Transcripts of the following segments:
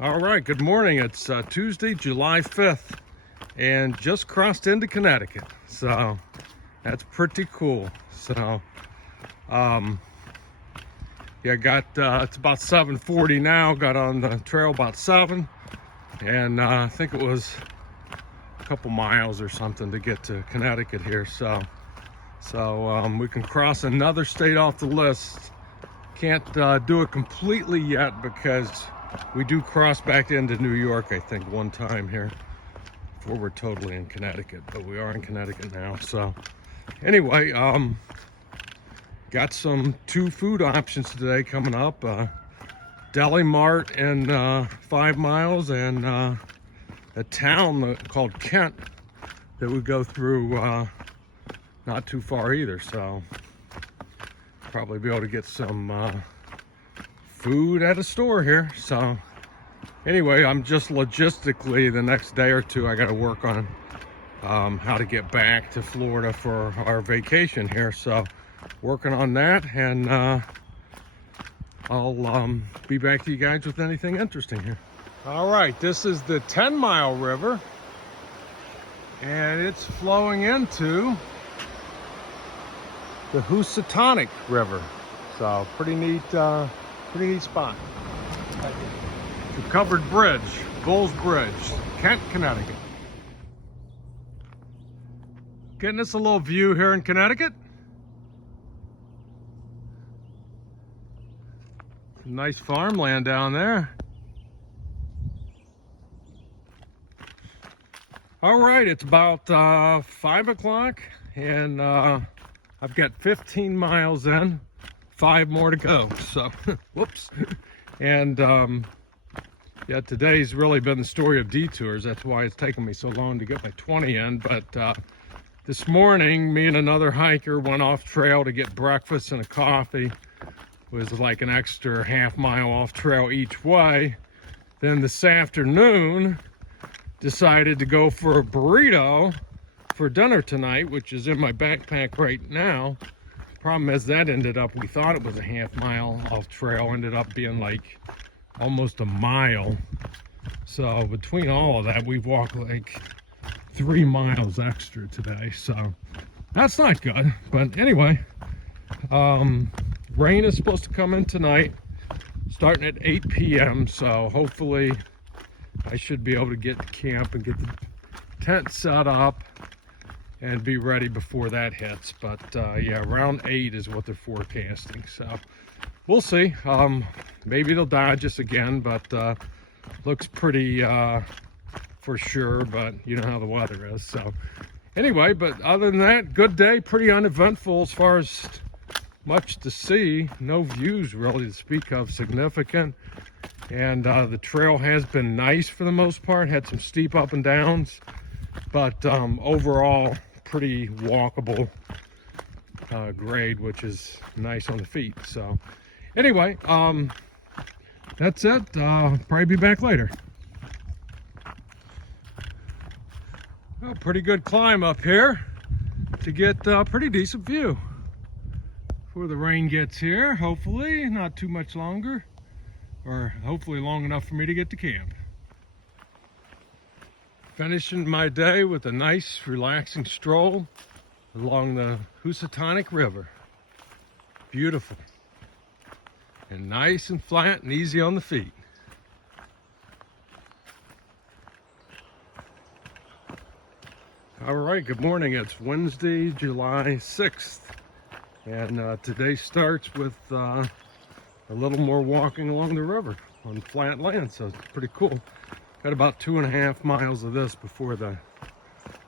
All right, good morning. It's Tuesday, July 5th, and just crossed into Connecticut. So that's pretty cool. So, yeah, it's about 7:40 now. Got on the trail about 7, and I think it was a couple miles or something to get to Connecticut here. So we can cross another state off the list. Can't do it completely yet because we do cross back into New York, I think, one time here before we're totally in Connecticut, but we are in Connecticut now. So anyway, got some 2 food options today coming up. Deli Mart in 5 miles and a town called Kent that we go through not too far either. So probably be able to get some food at a store here. So anyway, I'm just logistically the next day or two I got to work on how to get back to Florida for our vacation here. So working on that, and I'll be back to you guys with anything interesting here. All right, this is the 10-mile river, and it's flowing into the Housatonic River. So pretty neat spot. It's a covered bridge, Bull's Bridge, Kent, Connecticut. Getting us a little view here in Connecticut. Some nice farmland down there. All right, it's about 5 o'clock, and I've got 15 miles in, 5 more to go. So, whoops. And yeah, today's really been the story of detours. That's why it's taken me so long to get my 20 in. But this morning, me and another hiker went off trail to get breakfast and a coffee. It was like an extra half-mile off trail each way. Then this afternoon, decided to go for a burrito for dinner tonight, which is in my backpack right now. Problem is that we thought it was a half-mile off trail, ended up being like almost a mile. So between all of that, we've walked like 3 miles extra today. So that's not good. But anyway, rain is supposed to come in tonight, starting at 8 p.m. So hopefully I should be able to get to camp and get the tent set up and be ready before that hits. But yeah, around 8 is what they're forecasting. So we'll see. Maybe they'll dodge us again, but looks pretty for sure. But you know how the weather is. So anyway, but other than that, good day. Pretty uneventful as far as much to see. No views really to speak of significant. And the trail has been nice for the most part. Had some steep up and downs, but overall pretty walkable grade, which is nice on the feet. So anyway, that's it. Probably be back later. Well, pretty good climb up here to get a pretty decent view before the rain gets here. Hopefully not too much longer, or hopefully long enough for me to get to camp. Finishing my day with a nice relaxing stroll along the Housatonic River. Beautiful and nice and flat and easy on the feet. All right, good morning. It's Wednesday, July 6th, and today starts with a little more walking along the river on flat land, so it's pretty cool. Got about 2.5 miles of this before the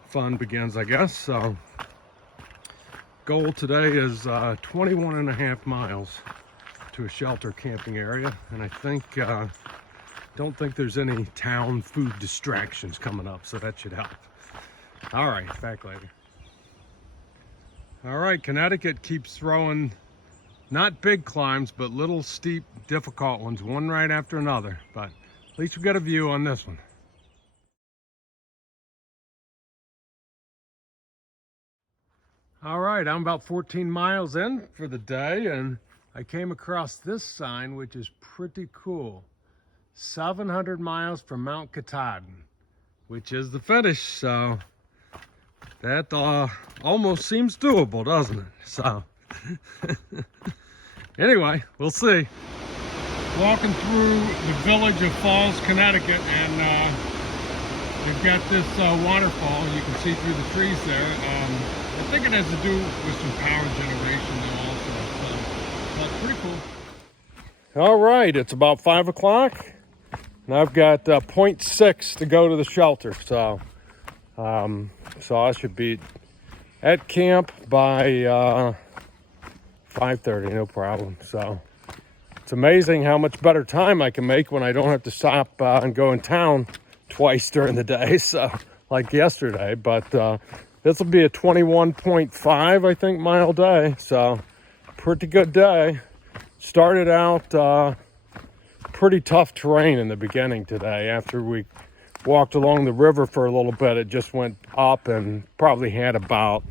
fun begins, I guess. So goal today is 21.5 miles to a shelter camping area, and I think don't think there's any town food distractions coming up, so that should help. All right, back later. All right, Connecticut keeps throwing not big climbs, but little steep, difficult ones, one right after another. But at least we got a view on this one. All right, I'm about 14 miles in for the day, and I came across this sign, which is pretty cool. 700 miles from Mount Katahdin, which is the finish. So that almost seems doable, doesn't it? So anyway, we'll see. Walking through the village of Falls, Connecticut, and they've got this waterfall. You can see through the trees there. I think it has to do with some power generation though also. So that's pretty cool. All right, it's about 5 o'clock. And I've got 0.6 to go to the shelter. So I should be at camp by 5:30, no problem. So it's amazing how much better time I can make when I don't have to stop and go in town twice during the day, so like yesterday. But this will be a 21.5, I think, mile day, so pretty good day. Started out pretty tough terrain in the beginning today. After we walked along the river for a little bit, it just went up and probably had about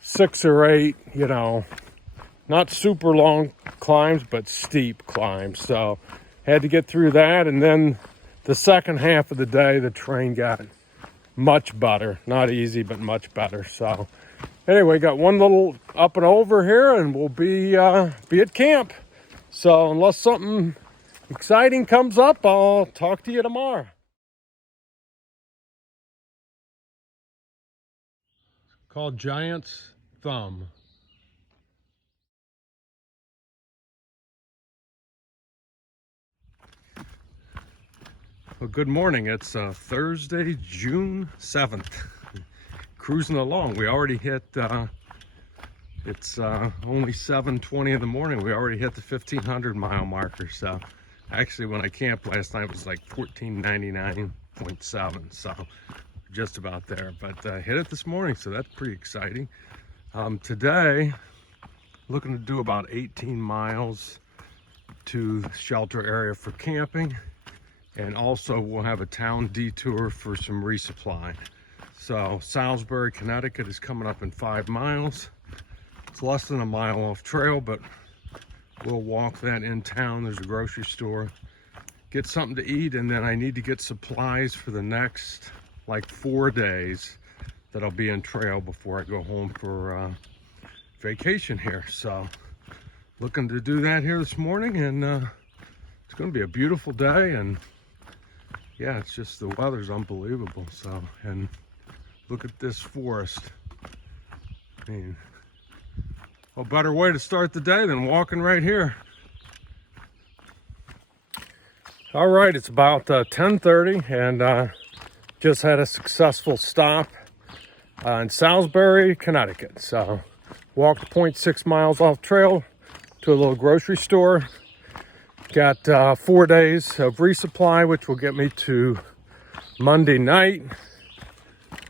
6 or 8, you know, not super long climbs, but steep climbs. So had to get through that, and then the second half of the day, the terrain got much better. Not easy, but much better. So anyway, got one little up and over here, and we'll be at camp. So unless something exciting comes up, I'll talk to you tomorrow. It's called Giant's Thumb. Well, good morning. It's Thursday, June 7th. Cruising along. We already hit, it's only 7:20 in the morning. We already hit the 1,500 mile marker. So actually when I camped last night it was like 1499.7. So just about there. But hit it this morning, so that's pretty exciting. Today, looking to do about 18 miles to the shelter area for camping. And also we'll have a town detour for some resupply. So Salisbury, Connecticut is coming up in 5 miles. It's less than a mile off trail, but we'll walk that in town. There's a grocery store, get something to eat, and then I need to get supplies for the next like 4 days that I'll be in trail before I go home for vacation here. So looking to do that here this morning, and it's going to be a beautiful day. And yeah, it's just the weather's unbelievable. So, and look at this forest. I mean, a better way to start the day than walking right here. All right, it's about 10:30, and just had a successful stop in Salisbury, Connecticut. So walked 0.6 miles off trail to a little grocery store. Got 4 days of resupply, which will get me to Monday night.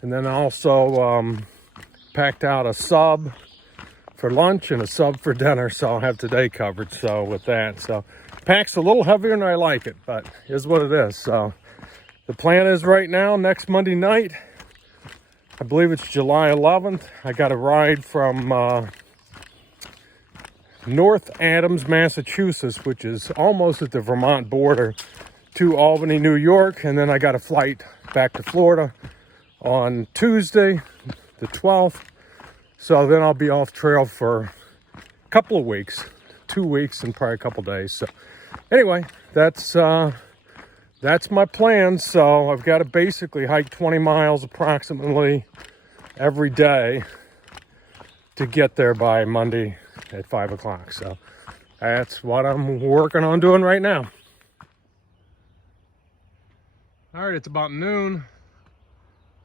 And then also packed out a sub for lunch and a sub for dinner, so I'll have today covered. So with that, so pack's a little heavier than I like it, but is what it is. So the plan is right now, next Monday night, I believe it's July 11th, I got a ride from North Adams, Massachusetts, which is almost at the Vermont border, to Albany, New York. And then I got a flight back to Florida on Tuesday, the 12th. So then I'll be off trail for a couple of weeks, 2 weeks and probably a couple days. So anyway, that's my plan. So I've got to basically hike 20 miles approximately every day to get there by Monday at 5 o'clock. So that's what I'm working on doing right now. All right, it's about noon.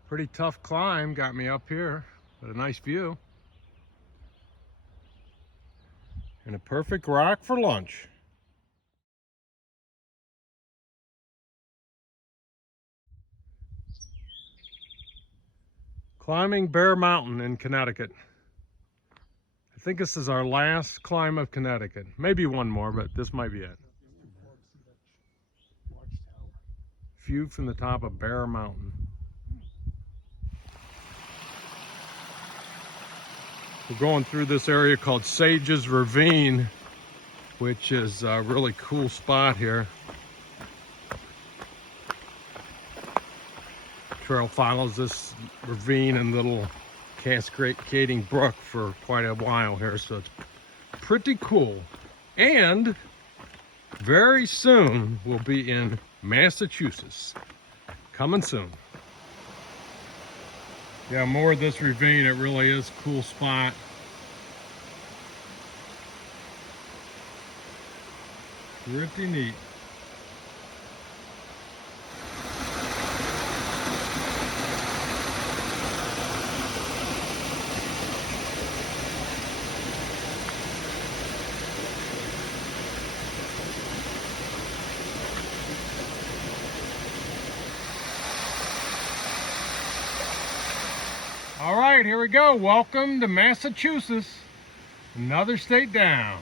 Pretty tough climb got me up here, but a nice view. And a perfect rock for lunch. Climbing Bear Mountain in Connecticut. I think this is our last climb of Connecticut. Maybe one more, but this might be it. View from the top of Bear Mountain. We're going through this area called Sage's Ravine, which is a really cool spot here. trail follows this ravine and little cascading brook for quite a while here, so it's pretty cool. And very soon we'll be in Massachusetts. Coming soon. Yeah, more of this ravine. It really is a cool spot. Pretty neat. All right, here we go. Welcome to Massachusetts, another state down.